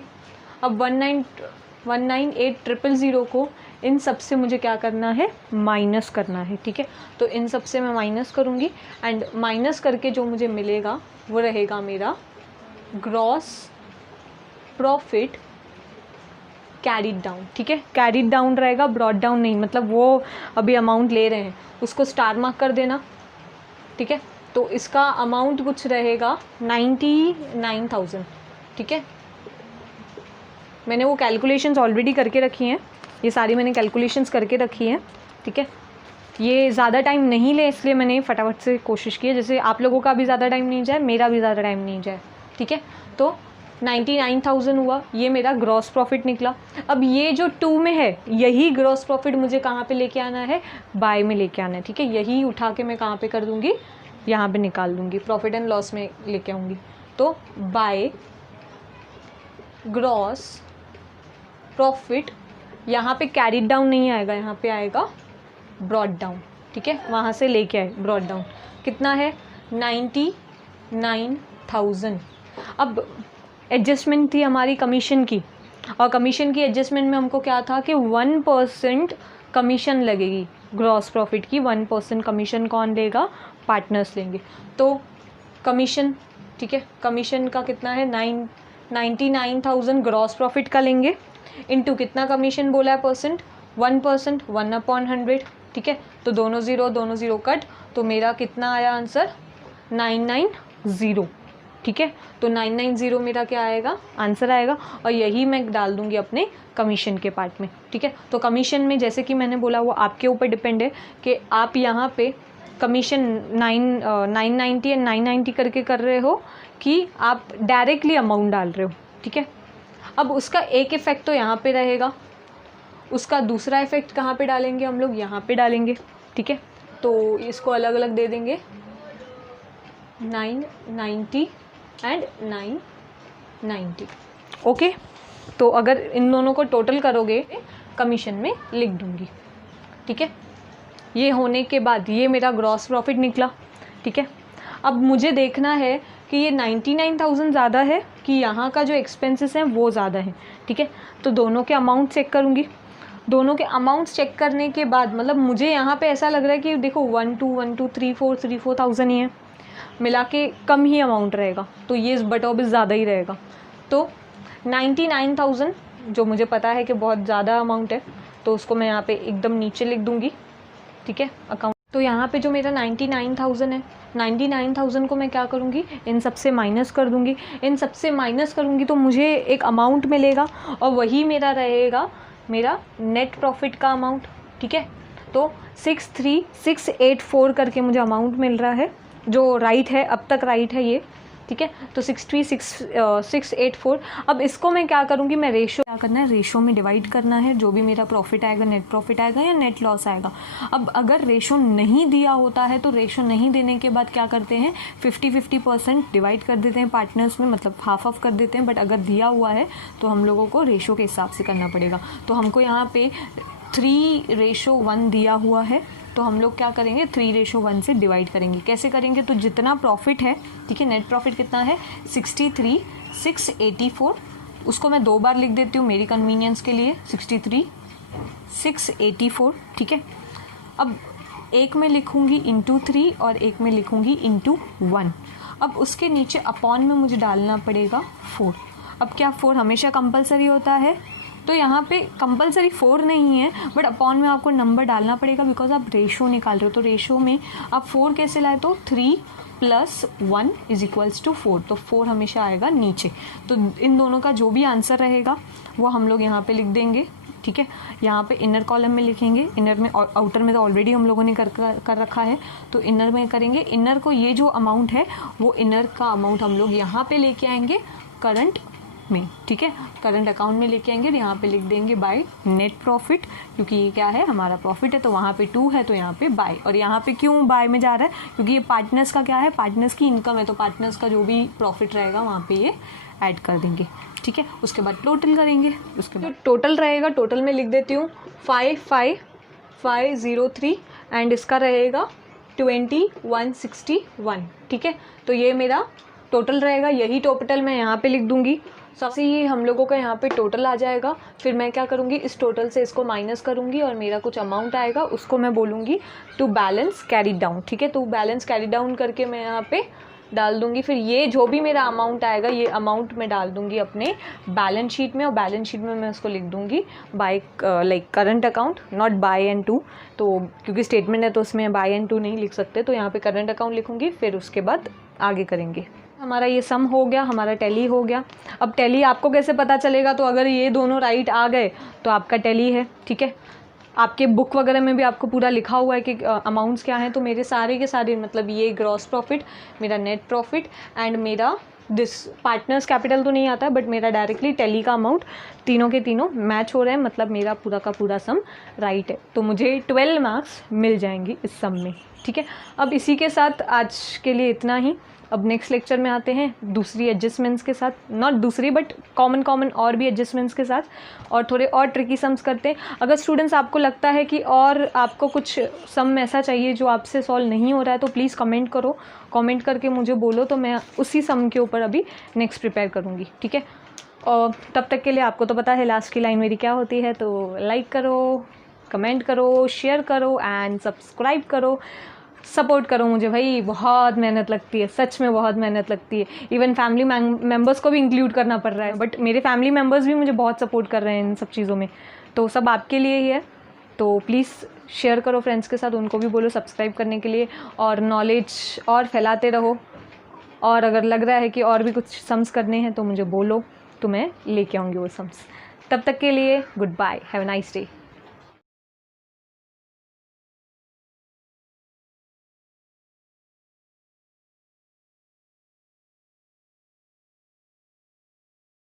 अब 1,98,000 को इन सब से मुझे क्या करना है, माइनस करना है, ठीक है। तो इन सब से मैं माइनस करूँगी एंड माइनस करके जो मुझे मिलेगा वो रहेगा मेरा ग्रॉस प्रॉफिट कैरीड डाउन, ठीक है। कैरीड डाउन रहेगा, ब्रॉड डाउन नहीं, मतलब वो अभी अमाउंट ले रहे हैं उसको स्टार मार्क कर देना, ठीक है। तो इसका अमाउंट कुछ रहेगा 99,000, ठीक है। मैंने वो कैलकुलेशंस ऑलरेडी करके रखी हैं, ये सारी मैंने कैलकुलेशंस करके रखी हैं, ठीक है। ये ज़्यादा टाइम नहीं ले इसलिए मैंने फटाफट से कोशिश की है, जैसे आप लोगों का भी ज़्यादा टाइम नहीं जाए, मेरा भी ज़्यादा टाइम नहीं जाए, ठीक है। तो 99,000 हुआ, ये मेरा ग्रॉस प्रॉफिट निकला। अब ये जो 2 में है, यही ग्रॉस प्रॉफिट मुझे कहाँ पे लेके आना है, बाय में लेके आना है, ठीक है। यही उठा के मैं कहाँ पे कर दूँगी, यहाँ पे निकाल दूँगी, प्रॉफिट एंड लॉस में लेके आऊँगी। तो बाय ग्रॉस प्रॉफिट, यहाँ पे कैरीड डाउन नहीं आएगा, यहाँ पे आएगा ब्रॉड डाउन, ठीक है। वहाँ से लेके आए ब्रॉड डाउन, कितना है 99,000। अब एडजस्टमेंट थी हमारी कमीशन की, और कमीशन की एडजस्टमेंट में हमको क्या था कि 1% कमीशन लगेगी ग्रॉस प्रॉफिट की। 1% कमीशन कौन लेगा, पार्टनर्स लेंगे। तो कमीशन, ठीक है, कमीशन का कितना है 99,000 ग्रॉस प्रॉफिट का लेंगे, इनटू कितना कमीशन बोला है परसेंट, 1%, 1/100, ठीक है। तो दोनों ज़ीरो कट, तो मेरा कितना आया आंसर 990, ठीक है। तो 990 मेरा क्या आएगा, आंसर आएगा, और यही मैं डाल दूंगी अपने कमीशन के पार्ट में, ठीक है। तो कमीशन में जैसे कि मैंने बोला वो आपके ऊपर डिपेंड है कि आप यहाँ पे कमीशन 990 एंड 990 करके कर रहे हो कि आप डायरेक्टली अमाउंट डाल रहे हो, ठीक है। अब उसका एक इफ़ेक्ट तो यहाँ पे रहेगा, उसका दूसरा इफ़ेक्ट कहाँ पे डालेंगे हम लोग, यहाँ पे डालेंगे, ठीक है। तो इसको अलग अलग दे देंगे 990 एंड 990, ओके। तो अगर इन दोनों को टोटल करोगे कमीशन में लिख दूंगी, ठीक है। ये होने के बाद ये मेरा ग्रॉस प्रॉफिट निकला, ठीक है। अब मुझे देखना है कि ये 99,000 ज़्यादा है कि यहाँ का जो एक्सपेंसेस हैं वो ज़्यादा है, ठीक है। तो दोनों के अमाउंट चेक करूँगी, दोनों के अमाउंट्स चेक करने के बाद मतलब मुझे यहाँ पे ऐसा लग रहा है कि देखो 1 2 3 4,000 ही है, मिला के कम ही अमाउंट रहेगा, तो ये बटोबिस ज़्यादा ही रहेगा। तो 99,000 जो मुझे पता है कि बहुत ज़्यादा अमाउंट है, तो उसको मैं यहाँ पे एकदम नीचे लिख दूँगी, ठीक है, अकाउंट। तो यहाँ पे जो मेरा 99,000 है, 99,000 को मैं क्या करूँगी, इन सब से माइनस कर दूँगी। इन सब से माइनस करूँगी तो मुझे एक अमाउंट मिलेगा, और वही मेरा रहेगा मेरा नेट प्रॉफिट का अमाउंट, ठीक है। तो 63684 करके मुझे अमाउंट मिल रहा है, जो राइट है, अब तक राइट है ये, ठीक है। तो 63684। अब इसको मैं क्या करूँगी, मैं रेशो क्या करना है, रेशो में डिवाइड करना है, जो भी मेरा प्रॉफिट आएगा, नेट प्रॉफिट आएगा या नेट लॉस आएगा। अब अगर रेशो नहीं दिया होता है तो रेशो नहीं देने के बाद क्या करते हैं, 50-50% डिवाइड कर देते हैं पार्टनर्स में, मतलब हाफ ऑफ कर देते हैं। बट अगर दिया हुआ है तो हम लोगों को रेशो के हिसाब से करना पड़ेगा। तो हमको यहाँ पे 3:1 दिया हुआ है, तो हम लोग क्या करेंगे, 3:1 से डिवाइड करेंगे। कैसे करेंगे, तो जितना प्रॉफिट है, ठीक है, नेट प्रॉफिट कितना है 63,684, उसको मैं 2 बार लिख देती हूँ मेरी कन्वीनियंस के लिए, 63,684, ठीक है। अब एक में लिखूँगी इंटू 3 और एक में लिखूँगी इंटू 1। अब उसके नीचे अपॉन में मुझे डालना पड़ेगा 4। अब क्या 4 हमेशा कंपलसरी होता है, तो यहाँ पे कंपलसरी 4 नहीं है, बट अपॉन में आपको नंबर डालना पड़ेगा, बिकॉज आप रेशो निकाल रहे हो। तो रेशो में आप 4 कैसे लाए, तो 3 + 1 = 4, तो 4 हमेशा आएगा नीचे। तो इन दोनों का जो भी आंसर रहेगा वो हम लोग यहाँ पे लिख देंगे, ठीक है। यहाँ पे इनर कॉलम में लिखेंगे, इनर में, आउटर में तो ऑलरेडी हम लोगों ने कर रखा है, तो इनर में करेंगे। इनर को ये जो अमाउंट है वो इनर का अमाउंट हम लोग यहाँ पे लेके आएंगे करंट में, ठीक है, करंट अकाउंट में लेके आएंगे। यहाँ पे लिख देंगे बाय नेट प्रॉफिट, क्योंकि ये क्या है, हमारा प्रॉफिट है, तो वहाँ पे 2 है, तो यहाँ पे बाय। और यहाँ पे क्यों बाय में जा रहा है, क्योंकि ये पार्टनर्स का क्या है, पार्टनर्स की इनकम है, तो पार्टनर्स का जो भी प्रॉफिट रहेगा वहाँ पे ये ऐड कर देंगे, ठीक है। उसके बाद टोटल करेंगे, उसके बाद टोटल रहेगा, टोटल में लिख देती हूँ 55,503 एंड इसका रहेगा 2161, ठीक है। तो ये मेरा टोटल रहेगा, यही टोटल मैं यहाँ पे लिख दूँगी। सबसे ये हम लोगों का यहाँ पे टोटल आ जाएगा। फिर मैं क्या करूँगी, इस टोटल से इसको माइनस करूँगी और मेरा कुछ अमाउंट आएगा, उसको मैं बोलूँगी टू बैलेंस कैरी डाउन, ठीक है। टू बैलेंस कैरी डाउन करके मैं यहाँ पे डाल दूँगी। फिर ये जो भी मेरा अमाउंट आएगा, ये अमाउंट मैं डाल दूँगी अपने बैलेंस शीट में, और बैलेंस शीट में मैं उसको लिख दूँगी by like current account, not by and to. तो क्योंकि स्टेटमेंट है तो उसमें बाय एंड टू नहीं लिख सकते, तो यहाँ पे करंट अकाउंट लिखूँगी। फिर उसके बाद आगे करेंगे। हमारा ये सम हो गया, हमारा टैली हो गया। अब टैली आपको कैसे पता चलेगा, तो अगर ये दोनों राइट आ गए तो आपका टैली है, ठीक है। आपके बुक वगैरह में भी आपको पूरा लिखा हुआ है कि अमाउंट्स क्या हैं। तो मेरे सारे के सारे, मतलब ये ग्रॉस प्रॉफिट, मेरा नेट प्रॉफिट एंड मेरा दिस पार्टनर्स कैपिटल तो नहीं आता है, बट मेरा डायरेक्टली टैली का अमाउंट, तीनों के तीनों मैच हो रहे हैं, मतलब मेरा पूरा का पूरा सम राइट है। तो मुझे 12 मार्क्स मिल जाएंगे इस सम में, ठीक है। अब इसी के साथ आज के लिए इतना ही। अब नेक्स्ट लेक्चर में आते हैं दूसरी एडजस्टमेंट्स के साथ, नॉट दूसरी बट कॉमन और भी एडजस्टमेंट्स के साथ, और थोड़े और ट्रिकी सम्स करते हैं। अगर स्टूडेंट्स आपको लगता है कि और आपको कुछ सम ऐसा चाहिए जो आपसे सॉल्व नहीं हो रहा है, तो प्लीज़ कमेंट करो, कमेंट करके मुझे बोलो, तो मैं उसी सम के ऊपर अभी नेक्स्ट प्रिपेयर करूँगी, ठीक है। और तब तक के लिए आपको तो पता है लास्ट की लाइन मेरी क्या होती है, तो लाइक करो, कमेंट करो, शेयर करो एंड सब्सक्राइब करो। सपोर्ट करो मुझे भाई, बहुत मेहनत लगती है, सच में बहुत मेहनत लगती है। इवन फैमिली मेम्बर्स को भी इंक्लूड करना पड़ रहा है, बट मेरे फैमिली मेम्बर्स भी मुझे बहुत सपोर्ट कर रहे हैं इन सब चीज़ों में, तो सब आपके लिए ही है। तो प्लीज़ शेयर करो फ्रेंड्स के साथ, उनको भी बोलो सब्सक्राइब करने के लिए, और नॉलेज और फैलाते रहो। और अगर लग रहा है कि और भी कुछ सम्स करने हैं तो मुझे बोलो, तो मैं लेके आऊँगी वो सम्स। तब तक के लिए good bye, have a nice day.